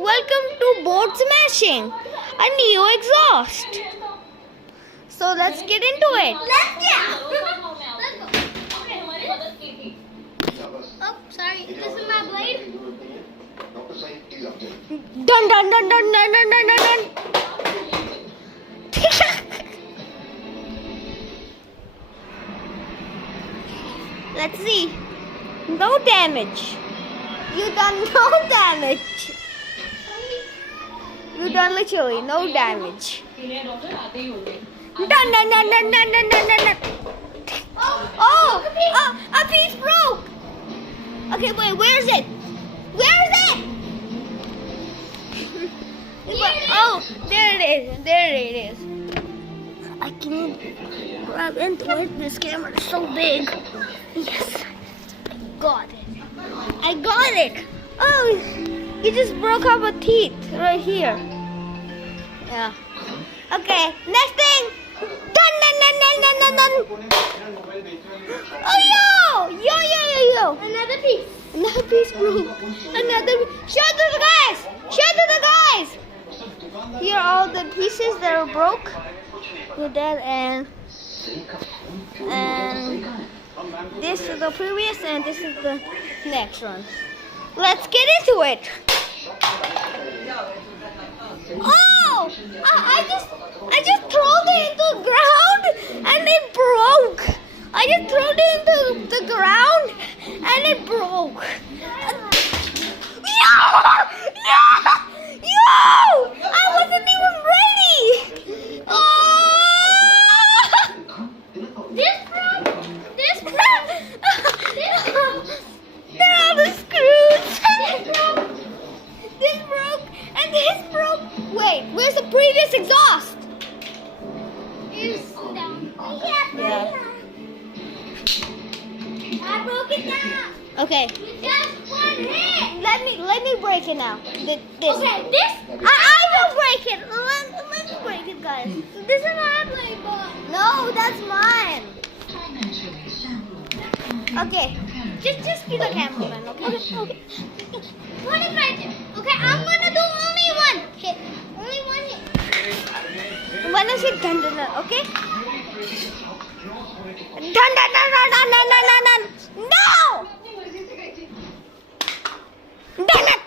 welcome to Board Smashing, a new exhaust. So let's get into it. Let's go. Oh, sorry. This is my blade. Dun dun dun dun dun dun dun dun dun. Let's see. No damage. You done no damage. You done literally no damage. Dun dun dun dun dun dun dun dun. Oh, a piece broke. Okay, wait, where is it? Where is it? Oh, there it is. There it is. I can grab into it. This camera is so big. Yes, I got it. I got it. Oh, you just broke up a teeth right here. Yeah. Okay, next thing. Dun dun dun dun dun dun dun. Oh yo. Another piece. Another piece broke. Another. Show to the guys. Show to the guys. Here are all the pieces that are broke. With that and this is the previous and this is the next one. Let's get into it. Oh! I just threw it into the ground and it broke. I just threw it into the ground and it broke. Yo! I wasn't even ready. Oh! This broke. This broke. There are the screws. This broke and this broke. Wait, where's the previous exhaust? It's down. Yeah. I broke it down. Okay. Just one hit. Let me break it now. This. Okay, this. I will break it. Let me break it, guys. This is my blade, but No, that's mine. Okay. Just be the cameraman, okay? okay. Put it right there. Okay, I'm gonna do only one hit. Only one hit. When I say dun dun dun, okay? Dun dun dun dun dun dun dun dun dun. No! Dun dun.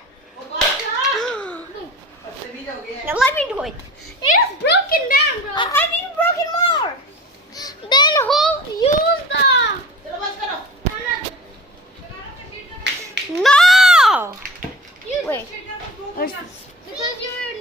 Now let me do it. It is broken down, bro. I need broken more. Then use the. No! Use Wait. Where's this? because you're